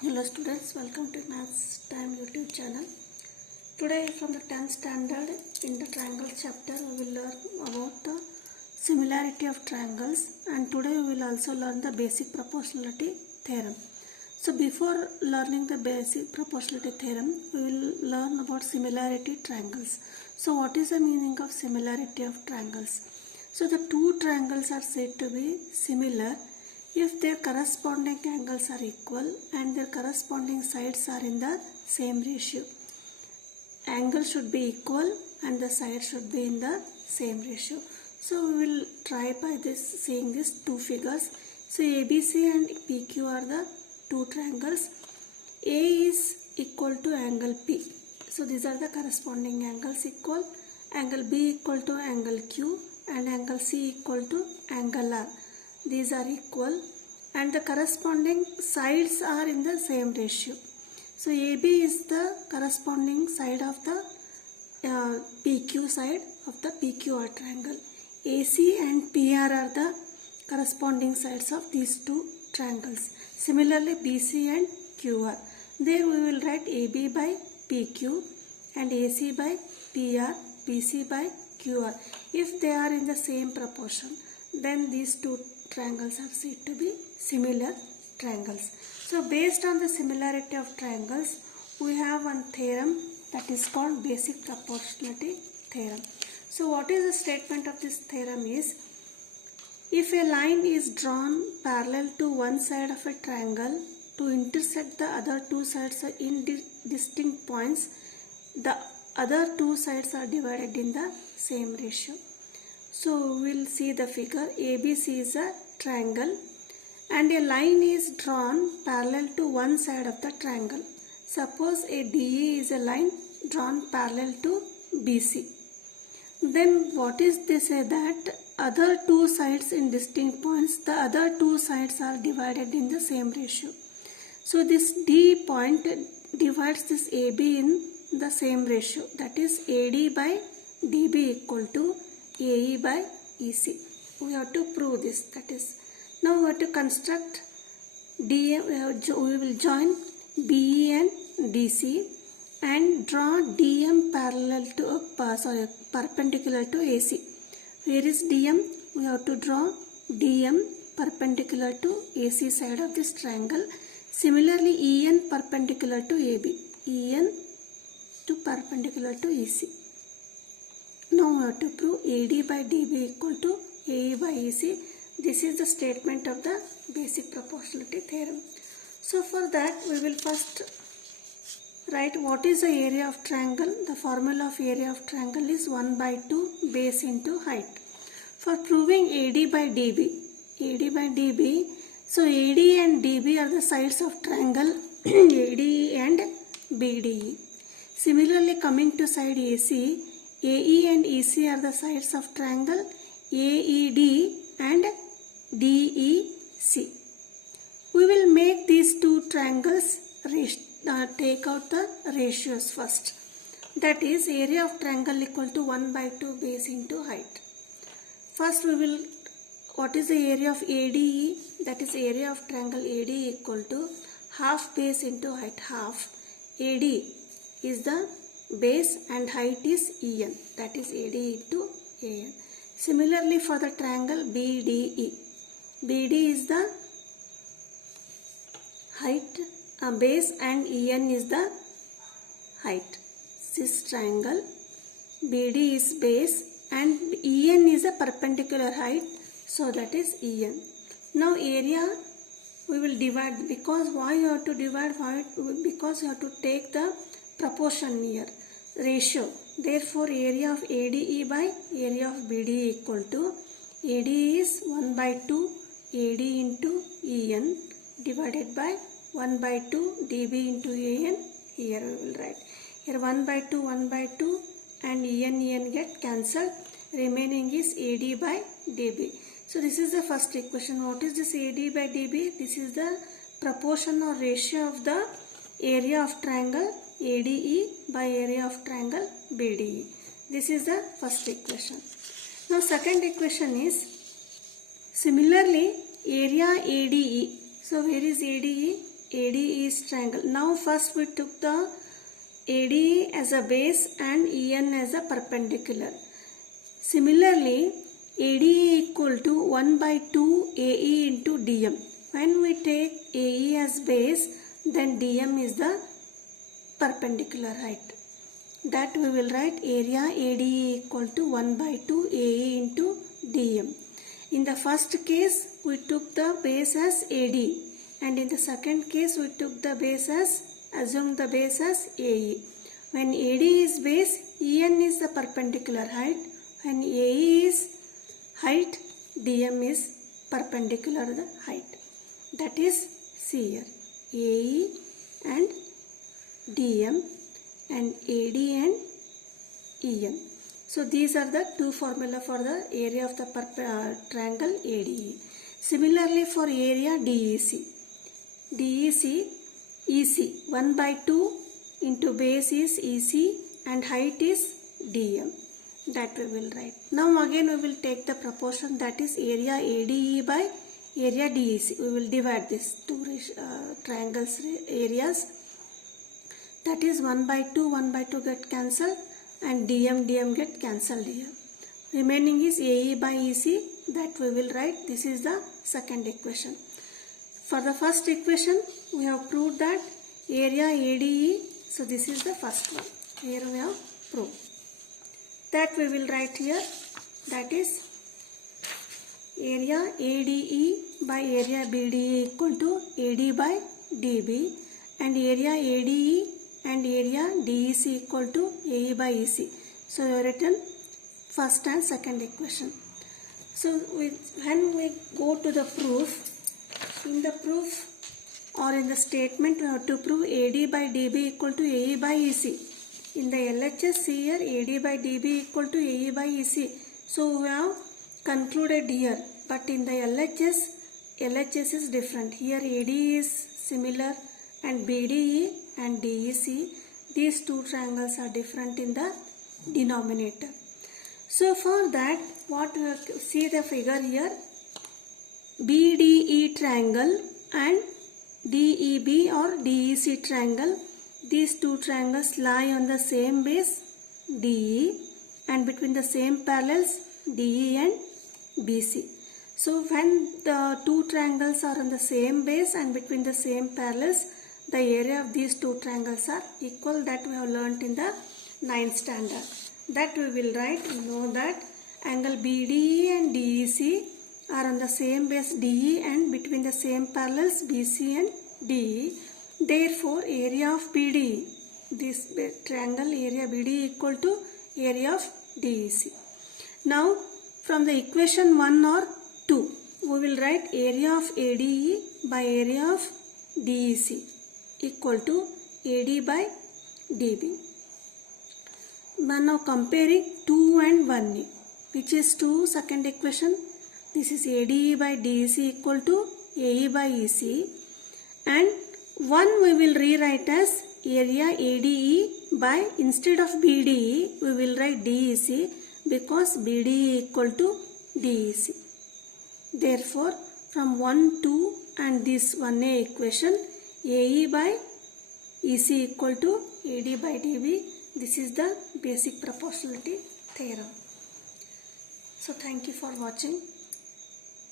Hello students, welcome to Maths Time YouTube channel. Today from the 10th standard in the triangle chapter we will learn about the similarity of triangles, and today we will also learn the basic proportionality theorem. So before learning the basic proportionality theorem, we will learn about similarity triangles. So what is the meaning of similarity of triangles? So the two triangles are said to be similar if their corresponding angles are equal and their corresponding sides are in the same ratio. Angle should be equal and the side should be in the same ratio. So we will try by this seeing these two figures. So ABC and PQ are the two triangles. A is equal to angle P. So these are the corresponding angles equal. Angle B equal to angle Q and angle C equal to angle R. These are equal and the corresponding sides are in the same ratio. So AB is the corresponding side of the PQ side of the PQR triangle. AC and PR are the corresponding sides of these two triangles. Similarly BC and QR. There we will write AB by PQ and AC by PR, BC by QR. If they are in the same proportion, then these two triangles are said to be similar triangles. So based on the similarity of triangles, we have one theorem that is called basic proportionality theorem. So what is the statement of this theorem is, if a line is drawn parallel to one side of a triangle to intersect the other two sides in distinct points, the other two sides are divided in the same ratio. So we will see the figure. ABC is a triangle and a line is drawn parallel to one side of the triangle. Suppose a DE is a line drawn parallel to BC. Then what is they say that other two sides in distinct points, the other two sides are divided in the same ratio. So this D point divides this AB in the same ratio, that is AD by DB equal to AE by EC. We have to prove this. That is, now we have to construct DM. We will join BE and DC and draw DM parallel to perpendicular to AC. Where is DM? We have to draw DM perpendicular to AC side of this triangle. Similarly, EN perpendicular to AB. EN to perpendicular to EC. Now we have to prove AD by DB equal to AE by EC. This is the statement of the basic proportionality theorem. So for that we will first write what is the area of triangle. The formula of area of triangle is 1 by 2 base into height. For proving AD by DB, so AD and DB are the sides of triangle AD and BDE. Similarly, coming to side AC, AE and EC are the sides of triangle AED and DEC. We will make these two triangles, take out the ratios first. That is, area of triangle equal to 1 by 2 base into height. First we will, what is the area of ADE? That is, area of triangle AD equal to half base into height. Half AD is the base and height is EN, that is AD into AN. Similarly for the triangle BDE, BD is the height, base and EN is the height. This triangle BD is base and EN is a perpendicular height, so that is EN. Now area we will divide, because why you have to divide? Why? Because you have to take the proportion here, ratio. Therefore area of ADE by area of BDE equal to, AD is 1 by 2 AD into EN divided by 1 by 2 DB into AN. Here we will write, here 1 by 2 and EN get cancelled, remaining is AD by DB. So this is the first equation. What is this AD by DB? This is the proportion or ratio of the area of triangle ADE by area of triangle BDE. This is the first equation. Now second equation is, similarly area ADE. So where is ADE? ADE is triangle. Now first we took the ADE as a base and EN as a perpendicular. Similarly, ADE equal to 1 by 2 AE into DM. When we take AE as base, then DM is the perpendicular height. That we will write area ADE equal to 1 by 2 AE into DM. In the first case, we took the base as AD, and in the second case, we took the base as, assumed the base as AE. When AD is base, EN is the perpendicular height. When AE is height, DM is perpendicular the height. That is, see here, AE and DM and AD and EN. So these are the two formula for the area of the triangle ADE. Similarly for area DEC. DEC, EC, 1 by 2 into base is EC and height is DM. That we will write. Now again we will take the proportion, that is area ADE by area DEC. We will divide this two triangles areas. That is 1 by 2 get cancelled and DM get cancelled here. Remaining is AE by EC, that we will write. This is the second equation. For the first equation, we have proved that area ADE, so this is the first one. Here we have proved. That we will write here, that is area ADE by area BDE equal to AD by DB, and area ADE and area DEC equal to AE by EC. So we have written first and second equation. So when we go to the proof, in the proof or in the statement we have to prove AD by DB equal to AE by EC. In the LHS here AD by DB equal to AE by EC. So we have concluded here, but in the LHS is different. Here AD is similar and BDE and DEC, these two triangles are different in the denominator. So for that, what we have to see the figure here, BDE triangle and DEB or DEC triangle, these two triangles lie on the same base DE and between the same parallels DE and BC. So when the two triangles are on the same base and between the same parallels, the area of these two triangles are equal. That we have learnt in the 9th standard. That we will write. We know that angle BDE and DEC are on the same base DE and between the same parallels BC and DE. Therefore, area of BDE, this triangle area BDE equal to area of DEC. Now, from the equation 1 or 2, we will write area of ADE by area of DEC equal to AD by DB. Now comparing 2 and 1, which is 2, second equation. This is ADE by DEC equal to AE by EC, and 1 we will rewrite as area ADE by, instead of BDE we will write DEC because BDE equal to DEC. Therefore from 1, 2 and this 1a equation, AE by EC equal to AD by DB. This is the basic proportionality theorem. So thank you for watching.